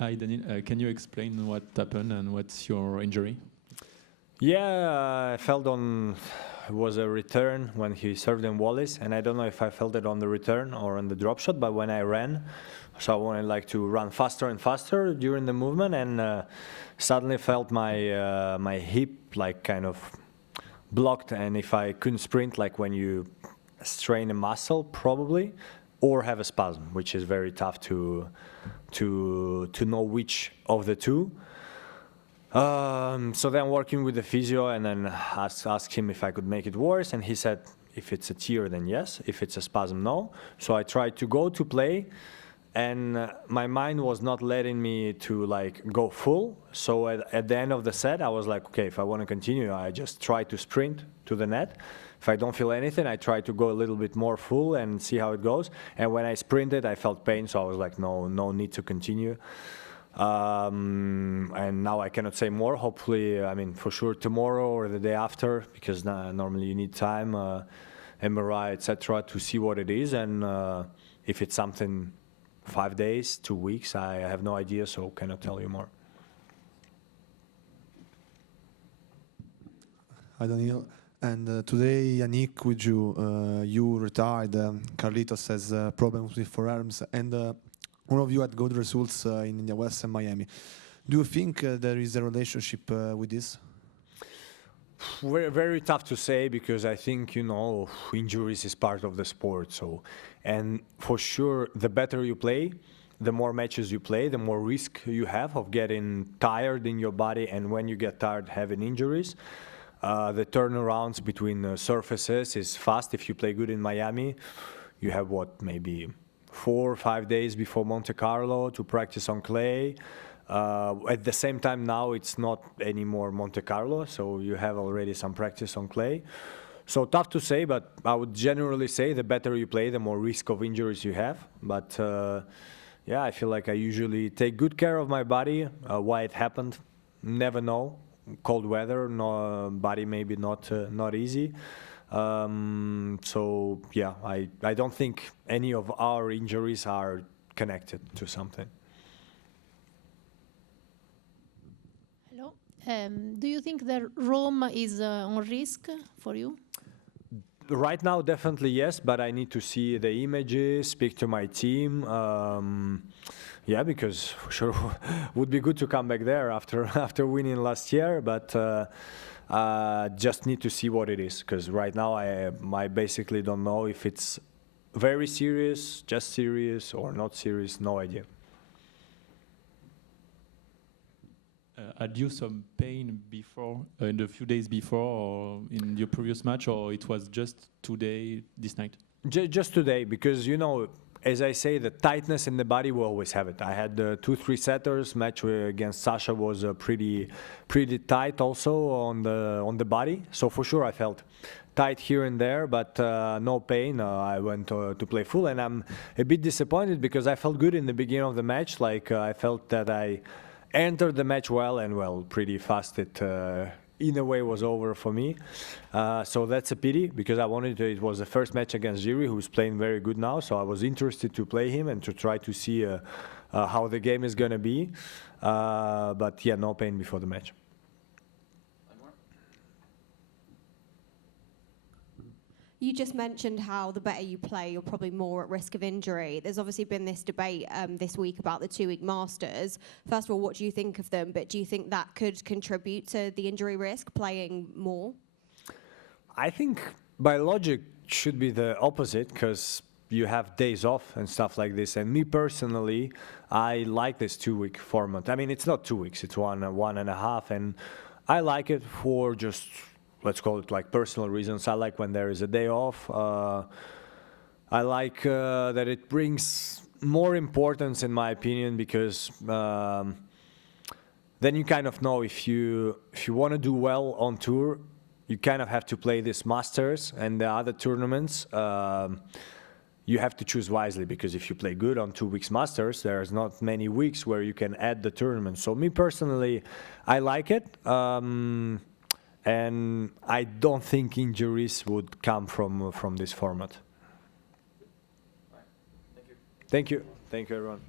Hi, Daniil. Can you explain what happened and what's your injury? Yeah, I felt it was a return when he served in Wallis, and I don't know if I felt it on the return or on the drop shot, but when I ran, so I wanted like to run faster and faster during the movement, and suddenly felt my hip like kind of blocked, and if I couldn't sprint, like when you strain a muscle probably, or have a spasm, which is very tough to know which of the two. So then working with the physio, and then asked him if I could make it worse, and he said if it's a tear then yes, if it's a spasm no. So I tried to go to play, and my mind was not letting me to like go full. So at the end of the set I was like, okay, if I want to continue, I just try to sprint to the net. If I don't feel anything, I try to go a little bit more full and see how it goes. And when I sprinted, I felt pain, so I was like, no need to continue. And now I cannot say more. Hopefully, I mean, for sure tomorrow or the day after, because normally you need time, MRI, etc., to see what it is. And if it's something 5 days, 2 weeks, I have no idea, so cannot tell you more. Hi, Daniil. And today, Yannick, with you retired. Carlitos has problems with forearms, and all of you had good results in the West and Miami. Do you think there is a relationship with this? Very, very tough to say, because I think, injuries is part of the sport. So, and for sure, the better you play, the more matches you play, the more risk you have of getting tired in your body, and when you get tired, having injuries. The turnarounds between surfaces is fast. If you play good in Miami, you have maybe 4 or 5 days before Monte Carlo to practice on clay. At the same time now, it's not anymore Monte Carlo, so you have already some practice on clay. So tough to say, but I would generally say the better you play, the more risk of injuries you have. But yeah, I feel like I usually take good care of my body. Why it happened, never know. Cold weather, body maybe not easy. So yeah, I don't think any of our injuries are connected to something. Hello. Do you think that Rome is on risk for you? Right now, definitely yes, but I need to see the images, speak to my team. Yeah, because for sure would be good to come back there after winning last year, but just need to see what it is, because right now I basically don't know if it's very serious, just serious, or not serious, no idea. Had you some pain before, in the few days before, or in your previous match, or it was just today, this night? Just today, because as I say, the tightness in the body will always have it. I had 2-3 setters. Match against Sasha was pretty tight also on the body. So for sure I felt tight here and there, but no pain. I went to play full, and I'm a bit disappointed because I felt good in the beginning of the match. Like I felt that I entered the match well, and pretty fast it in a way was over for me. So that's a pity, because I wanted to, it was the first match against Jiri, who's playing very good now, so I was interested to play him and to try to see how the game is going to be. But yeah, no pain before the match. You just mentioned how the better you play, you're probably more at risk of injury. There's obviously been this debate this week about the 2-week Masters. First of all, what do you think of them? But do you think that could contribute to the injury risk, playing more? I think by logic should be the opposite, because you have days off and stuff like this. And me personally, I like this 2-week format. I mean, it's not 2 weeks, it's one and a half. And I like it for just, let's call it like personal reasons. I like when there is a day off. I like that it brings more importance, in my opinion, because then you kind of know if you want to do well on tour, you kind of have to play this Masters and the other tournaments. You have to choose wisely, because if you play good on 2 weeks Masters, there's not many weeks where you can add the tournament. So me personally, I like it. And I don't think injuries would come from this format. Thank you. Thank you, everyone.